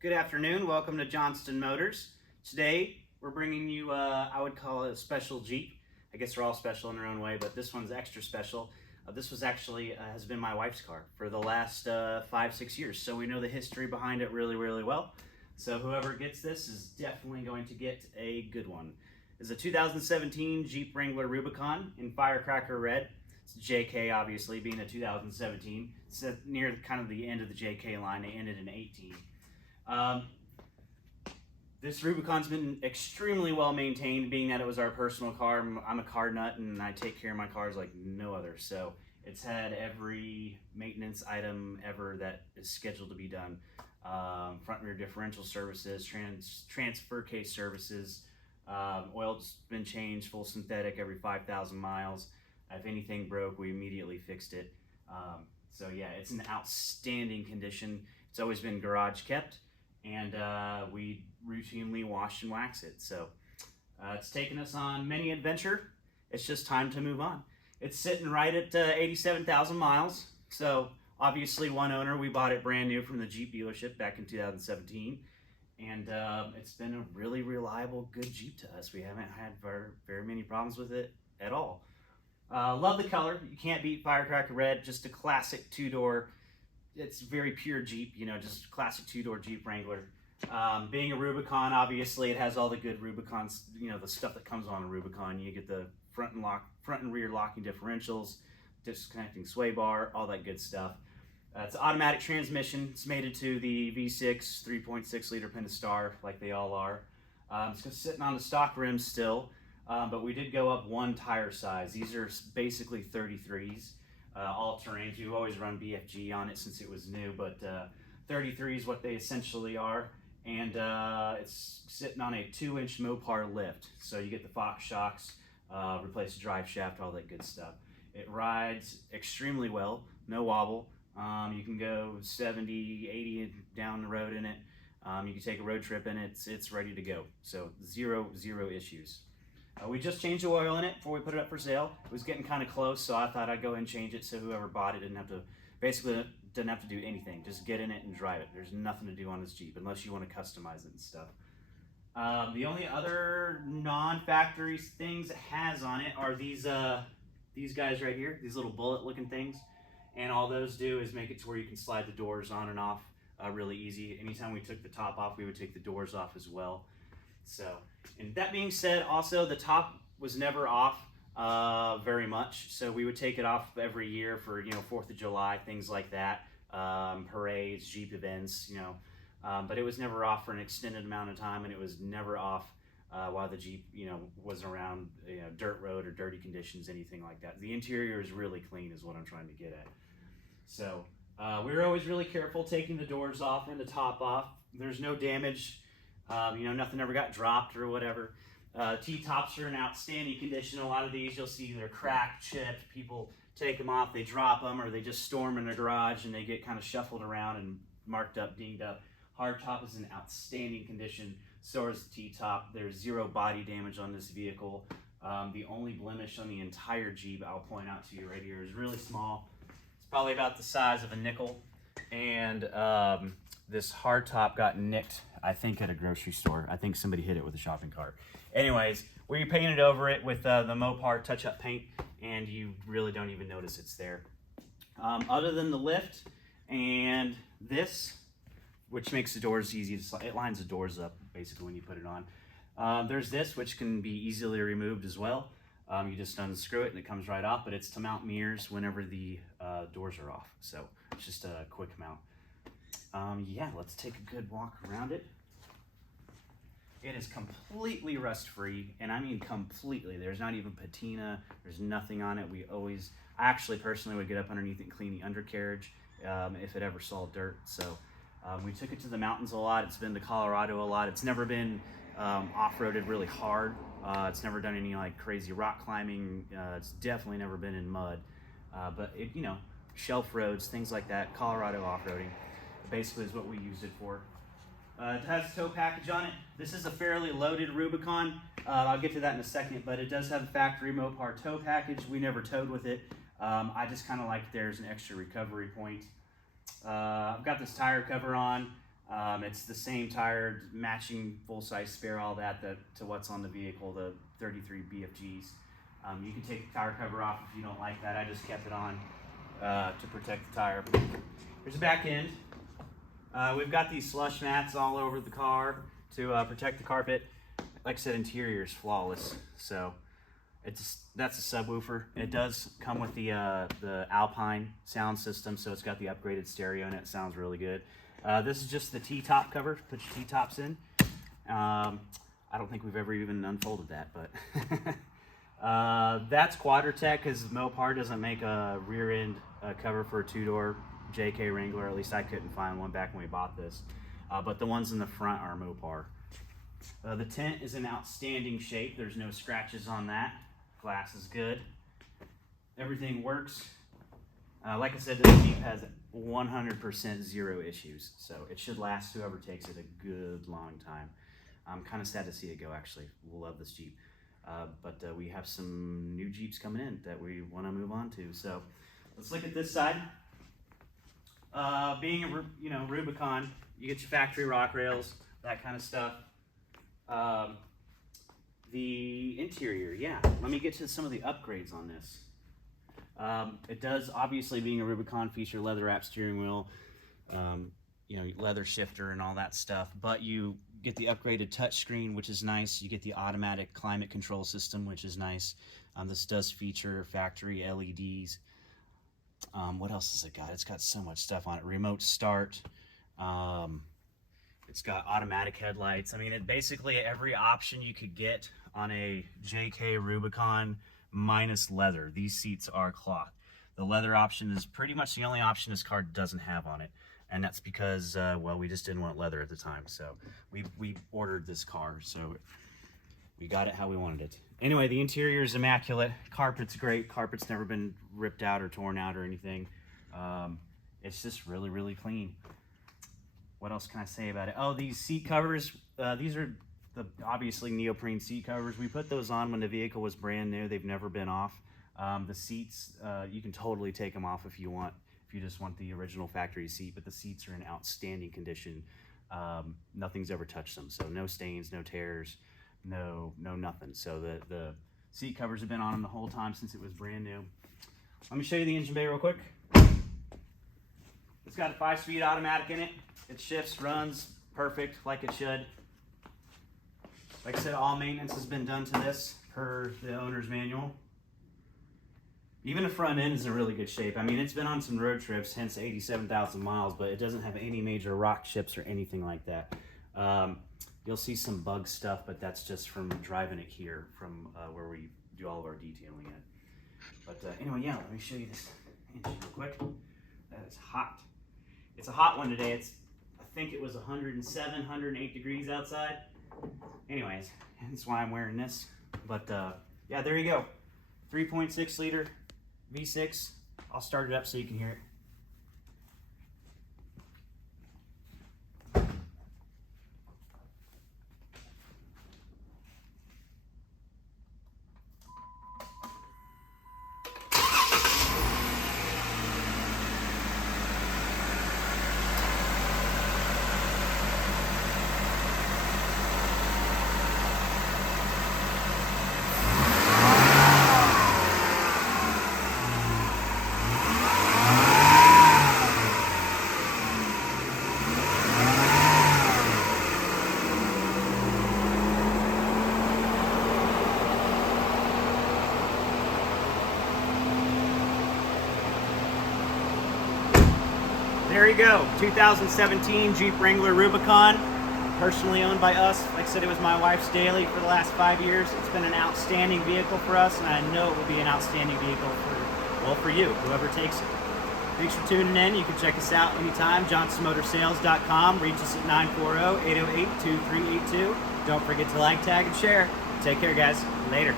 Good afternoon. Welcome to Johnston Motors. Today we're bringing you, I would call it a special Jeep. I guess they're all special in their own way, but this one's extra special. This was actually has been my wife's car for the last 5-6 years, so we know the history behind it really well. So whoever gets this is definitely going to get a good one. It's a 2017 Jeep Wrangler Rubicon in Firecracker Red. It's JK, obviously, being a 2017. It's near kind of the end of the JK line. They ended in 18. This Rubicon's been extremely well maintained, being that it was our personal car. I'm a car nut and I take care of my cars like no other. So it's had every maintenance item ever that is scheduled to be done. Front and rear differential services, transfer case services, oil's been changed, full synthetic every 5,000 miles. If anything broke, we immediately fixed it. So yeah, it's in outstanding condition. It's always been garage kept, and we routinely wash and wax it. So it's taken us on many adventure. It's just time to move on. It's sitting right at 87,000 miles. So obviously one owner, we bought it brand new from the Jeep dealership back in 2017. And it's been a really reliable, good Jeep to us. We haven't had very many problems with it at all. Love the color. You can't beat Firecracker Red. Just a classic two-door. It's very pure Jeep, you know, just classic two-door Jeep Wrangler. Being a Rubicon, obviously, it has all the good Rubicons, you know, the stuff that comes on a Rubicon. You get the front and rear locking differentials, disconnecting sway bar, all that good stuff. It's an automatic transmission. It's mated to the V6 3.6 liter Pentastar, like they all are. It's sitting on the stock rims still, but we did go up one tire size. These are basically 33s. All terrains. We've always run BFG on it since it was new, but 33 is what they essentially are, and it's sitting on a 2-inch Mopar Lift. So you get the Fox shocks, replace the drive shaft, all that good stuff. It rides extremely well, no wobble. You can go 70, 80 down the road in it. You can take a road trip in it. It's ready to go. So zero issues. We just changed the oil in it before we put it up for sale. It was getting kind of close, so I thought I'd go ahead and change it so whoever bought it didn't have to do anything. Just get in it and drive it. There's nothing to do on this Jeep unless you want to customize it and stuff. The only other non-factory things it has on it are these guys right here, these little bullet-looking things, and all those do is make it to where you can slide the doors on and off really easy. Anytime we took the top off, we would take the doors off as well. So, and that being said, also the top was never off very much. So we would take it off every year for, you know, 4th of July, things like that, parades, Jeep events, you know. But it was never off for an extended amount of time, and it was never off while the Jeep, you know, was around, you know, dirt road or dirty conditions, anything like that. The interior is really clean is what I'm trying to get at. So we were always really careful taking the doors off and the top off. There's no damage. You know, nothing ever got dropped or whatever. T-tops are in outstanding condition. A lot of these you'll see they're cracked, chipped. People take them off, they drop them, or they just store them in the garage and they get kind of shuffled around and marked up, dinged up. Hardtop is in outstanding condition. So is the T-top. There's zero body damage on this vehicle. The only blemish on the entire Jeep, I'll point out to you right here, is really small. It's probably about the size of a nickel. And this hardtop got nicked, I think, at a grocery store. I think somebody hit it with a shopping cart. Anyways, we painted over it with the Mopar touch-up paint, and you really don't even notice it's there. Other than the lift and this, which makes the doors easy, it lines the doors up basically when you put it on. There's this, which can be easily removed as well. You just unscrew it and it comes right off, but it's to mount mirrors whenever the doors are off. So it's just a quick mount. Yeah, let's take a good walk around it. It is completely rust-free, and I mean completely. There's not even patina. There's nothing on it. I actually personally would get up underneath it and clean the undercarriage if it ever saw dirt. So we took it to the mountains a lot. It's been to Colorado a lot. It's never been off-roaded really hard. It's never done any like crazy rock climbing. It's definitely never been in mud. But it, you know, shelf roads, things like that, Colorado off-roading, basically is what we used it for. It has a tow package on it. This is a fairly loaded Rubicon. I'll get to that in a second, but it does have a factory Mopar tow package. We never towed with it. I just kind of like there's an extra recovery point. I've got this tire cover on. It's the same tire, matching full-size spare, all that to what's on the vehicle, the 33 BFGs. You can take the tire cover off if you don't like that. I just kept it on to protect the tire. Here's the back end. We've got these slush mats all over the car to protect the carpet. Like I said, interior is flawless. So that's a subwoofer. It does come with the Alpine sound system, so it's got the upgraded stereo and it sounds really good. This is just the T-top cover. Put your T-tops in. I don't think we've ever even unfolded that, but that's Quadratec, because Mopar doesn't make a rear end cover for a two-door JK Wrangler. At least I couldn't find one back when we bought this. But the ones in the front are Mopar. The tent is in outstanding shape. There's no scratches on that. Glass is good. Everything works. Like I said, this Jeep has 100% zero issues, so it should last whoever takes it a good long time. I'm kind of sad to see it go, actually. We'll love this Jeep. But we have some new Jeeps coming in that we want to move on to. So let's look at this side. Being a Rubicon, you get your factory rock rails, that kind of stuff. The interior, yeah. Let me get to some of the upgrades on this. It does, obviously, being a Rubicon, feature leather wrap steering wheel, leather shifter and all that stuff, but you get the upgraded touchscreen, which is nice. You get the automatic climate control system, which is nice. This does feature factory LEDs. What else has it got? It's got so much stuff on it. Remote start. It's got automatic headlights. I mean, basically every option you could get on a JK Rubicon minus leather. These seats are cloth. The leather option is pretty much the only option this car doesn't have on it. And that's because, well, we just didn't want leather at the time. So we ordered this car, so we got it how we wanted it. Anyway, the interior is immaculate. Carpet's great. Carpet's never been ripped out or torn out or anything. It's just really, really clean. What else can I say about it? Oh, these seat covers. These are obviously neoprene seat covers. We put those on when the vehicle was brand new. They've never been off. The seats, you can totally take them off if you want. If you just want the original factory seat, but the seats are in outstanding condition. Nothing's ever touched them, so no stains, no tears, no nothing. So the seat covers have been on them the whole time since it was brand new. Let me show you the engine bay real quick. It's got a 5-speed automatic in it. It shifts, runs perfect like it should. Like I said, all maintenance has been done to this per the owner's manual. Even the front end is in really good shape. I mean, it's been on some road trips, hence 87,000 miles, but it doesn't have any major rock chips or anything like that. You'll see some bug stuff, but that's just from driving it here from where we do all of our detailing at. But anyway, yeah, let me show you this engine real quick. That is hot. It's a hot one today. I think it was 107, 108 degrees outside. Anyways, that's why I'm wearing this. But yeah, there you go. 3.6 liter V6. I'll start it up so you can hear it. There you go, 2017 Jeep Wrangler Rubicon, personally owned by us. Like I said, it was my wife's daily for the last 5 years. It's been an outstanding vehicle for us, and I know it will be an outstanding vehicle for you, whoever takes it. Thanks for tuning in. You can check us out anytime, johnsonmotorsales.com. Reach us at 940-808-2382. Don't forget to like, tag, and share. Take care, guys. Later.